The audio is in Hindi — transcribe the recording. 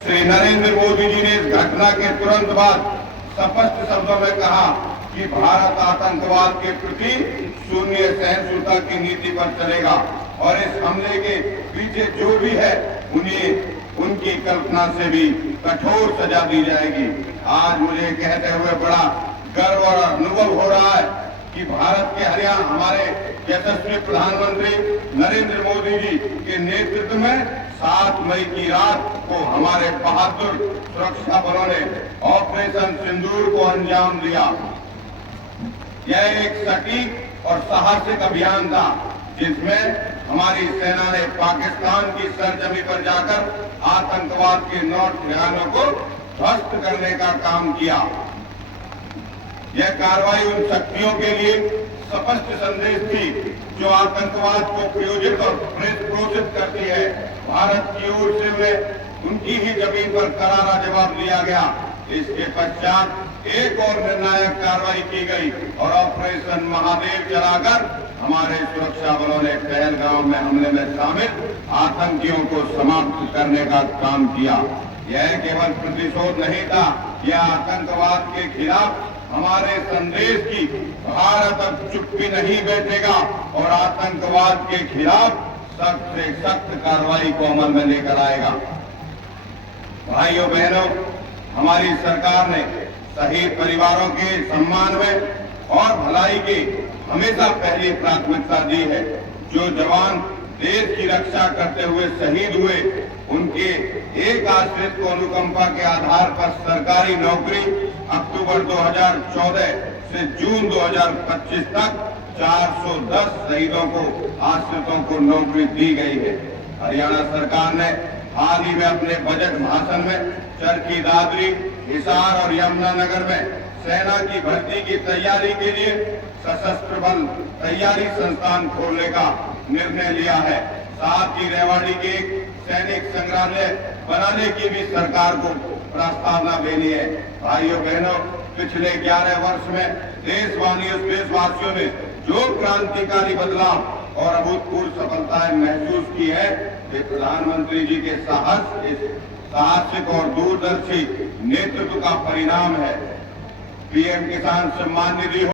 श्री नरेंद्र मोदी जी ने इस घटना के तुरंत बाद स्पष्ट शब्दों में कहा कि भारत आतंकवाद के प्रति शून्य सहिष्णुता की नीति पर चलेगा और इस हमले के पीछे जो भी है उन्हें उनकी कल्पना से भी कठोर सजा दी जाएगी। आज मुझे कहते हुए बड़ा गर्व और अनुभव हो रहा है कि भारत के हरियाणा हमारे यशस्वी प्रधानमंत्री नरेंद्र मोदी जी के नेतृत्व में 7 मई की रात को हमारे बहादुर सुरक्षा बलों ने ऑपरेशन सिंदूर को अंजाम दिया। यह एक सटीक और साहसिक अभियान था जिसमें हमारी सेना ने पाकिस्तान की सरजमी पर जाकर आतंकवाद के 9 ठिकानों को ध्वस्त करने का काम किया। यह कार्रवाई उन शक्तियों के लिए स्पष्ट संदेश थी जो आतंकवाद को प्रायोजित और प्रोत्साहित करती है। भारत की ओर से उनकी ही जमीन पर करारा जवाब दिया गया। इसके पश्चात एक और निर्णायक कार्रवाई की गई और ऑपरेशन महादेव चलाकर हमारे सुरक्षा बलों ने पहलगाम में हमले में शामिल आतंकियों को समाप्त करने का काम किया। यह केवल प्रतिशोध नहीं था, यह आतंकवाद के खिलाफ हमारे संदेश की भारत अब चुप्पी नहीं बैठेगा और आतंकवाद के खिलाफ सख्त से सख्त कार्रवाई को अमल में लेकर आएगा। भाइयों बहनों, हमारी सरकार ने शहीद परिवारों के सम्मान में और भलाई की हमेशा पहली प्राथमिकता दी है। जो जवान देश की रक्षा करते हुए शहीद हुए उनके एक आश्रित को अनुकंपा के आधार पर सरकारी नौकरी अक्टूबर 2014 से जून 2025 तक 410 शहीदों को आश्रितों को नौकरी दी गई है। हरियाणा सरकार ने हाल ही में अपने बजट भाषण में चरखी दादरी, हिसार और यमुनानगर में सेना की भर्ती की तैयारी के लिए सशस्त्र बल तैयारी संस्थान खोलने का निर्णय लिया है। साथ ही रेवाड़ी के एक सैनिक संग्रहालय बनाने की भी सरकार को प्रस्तावना देनी है। भाइयों बहनों, पिछले 11 वर्ष में देशवासियों ने जो क्रांतिकारी बदलाव और अभूतपूर्व सफलताएं महसूस की है वे प्रधानमंत्री जी के साहसिक और दूरदर्शी नेतृत्व का परिणाम है। पीएम किसान सम्मान निधि